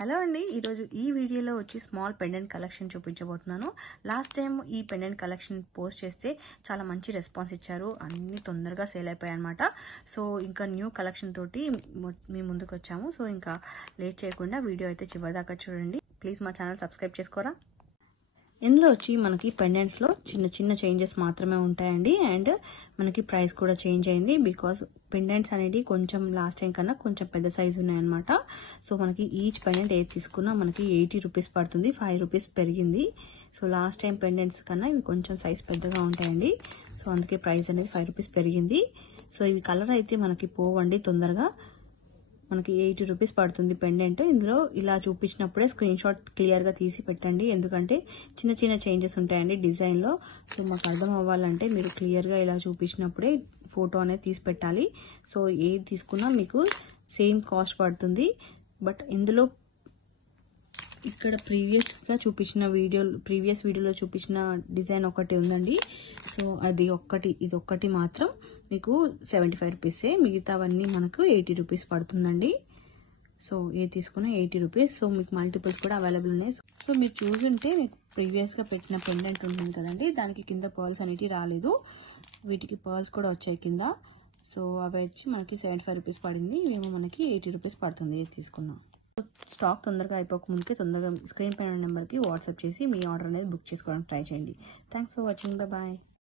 Hello అండి, ఈరోజు ఈ వీడియోలో వచ్చి స్మాల్ పెండెంట్ కలెక్షన్ చూపించబోతున్నాను. లాస్ట్ టైం ఈ పెండెంట్ కలెక్షన్ పోస్ట్ చేస్తే చాలా మంచి రెస్పాన్స్ ఇచ్చారు. అన్ని తొందరగా సేల్ అయిపోయాయి అనమాట. సో ఇంకా న్యూ కలెక్షన్ తోటి మీ ముందుకు వచ్చాము. సో ఇంకా లేట్ చేయకుండా వీడియో అయితే చివరిదాకా చూడండి. ప్లీజ్ మా ఛానల్ సబ్స్క్రైబ్ చేసుకోరా. ఇందులో వచ్చి మనకి పెండెంట్స్లో చిన్న చిన్న చేంజెస్ మాత్రమే ఉంటాయండి. అండ్ మనకి ప్రైస్ కూడా చేంజ్ అయింది. బికాస్ పెండెంట్స్ అనేది కొంచెం లాస్ట్ టైం కన్నా కొంచెం పెద్ద సైజు ఉన్నాయన్నమాట. సో మనకి ఈచ్ పెండెంట్ ఏది తీసుకున్నా మనకి 80 రూపీస్ పడుతుంది. 5 రూపీస్ పెరిగింది. సో లాస్ట్ టైం పెండెంట్స్ కన్నా ఇవి కొంచెం సైజ్ పెద్దగా ఉంటాయండి. సో అందుకే ప్రైస్ అనేది 5 రూపీస్ పెరిగింది. సో ఇవి కలర్ అయితే మనకి పోవండి తొందరగా. మనకి 80 రూపీస్ పడుతుంది పెండెంట్. ఇందులో ఇలా చూపించినప్పుడే స్క్రీన్ షాట్ క్లియర్గా తీసి పెట్టండి. ఎందుకంటే చిన్న చిన్న చేంజెస్ ఉంటాయండి డిజైన్లో. సో మాకు అర్థం అవ్వాలంటే మీరు క్లియర్గా ఇలా చూపించినప్పుడే ఫోటో అనేది తీసి పెట్టాలి. సో ఏది తీసుకున్నా మీకు సేమ్ కాస్ట్ పడుతుంది. బట్ ఇందులో ఇక్కడ ప్రీవియస్ వీడియోలో చూపించిన డిజైన్ ఒకటి ఉందండి. సో ఇది ఒక్కటి మాత్రం మీకు 75 రూపీసే. మిగతావన్నీ మనకు 80 రూపీస్ పడుతుందండి. సో ఏ తీసుకున్నా 80 రూపీస్. సో మీకు మల్టిపుల్స్ కూడా అవైలబుల్ ఉన్నాయి. సో మీరు చూసుంటే మీకు ప్రీవియస్గా పెట్టిన పెండెంట్ ఉంటుంది కదండి, దానికి కింద పర్ల్స్ అనేవి రాలేదు. వీటికి పర్ల్స్ కూడా వచ్చాయి కింద. సో అవి వచ్చి మనకి 75 రూపీస్ పడింది. మేము మనకి 80 రూపీస్ పడుతుంది ఏది తీసుకున్నాం. స్టాక్ తొందరగా అయిపోకముందుకే తొందరగా స్క్రీన్ పైన నెంబర్కి వాట్సాప్ చేసి మీ ఆర్డర్ అనేది బుక్ చేసుకోవడానికి ట్రై చేయండి. Thanks for watching. బాయ్.